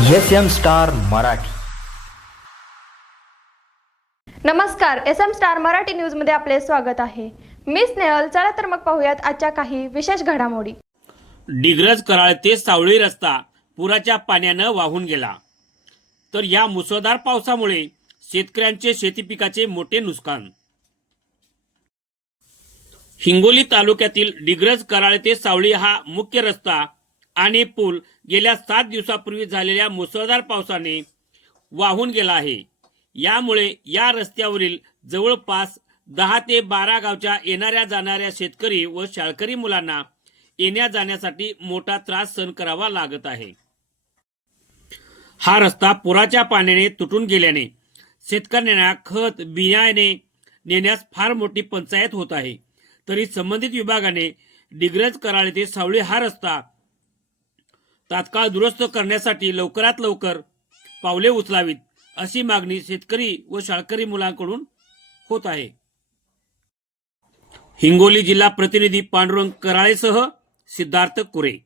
S M star Marathi. नमस्कार S M star Marathi न्यूजमध्ये आपले स्वागत आहे. मी स्नेहल चला तर मग पाहूयात आजच्या काही विशेष घडामोडी. डिग्रज कराळ ते सावळी रस्ता पुराच्या पाण्यानं वाहून गेला. तर या मुसळधार पावसामुळे शेतकऱ्यांचे शेती पिकाचे मोठे नुकसान. हिंगोली तालुक्यातील डिग्रज कराळ ते सावळी हा मुख्य रस्ता आणि पूल गेल्या सात दिवसापूर्वी झालेल्या मुसळधार पावसाने वाहून गेला आहे. यामुळे या रस्त्यावरील जवळपास दहा ते बारा गावच्या येणाऱ्या जाणाऱ्या शेतकरी व शाळकरी मुलांना येण्या जाण्यासाठी मोठा त्रास सहन करावा लागत आहे. हा रस्ता पुराच्या पाण्याने तुटून गेल्याने शेतकऱ्यांना खत बियाणे नेण्यास फार मोठी पंचायत होत आहे. तरी संबंधित विभागाने डिग्रज कराळ येथे सावळी हा रस्ता तात्काळ दुरुस्त करण्यासाठी लवकरात लवकर पावले उचलावीत अशी मागणी शेतकरी व शाळकरी मुलांकडून होत आहे. हिंगोली जिल्हा प्रतिनिधी पांडुरंग कराळेसह सिद्धार्थ कुरे.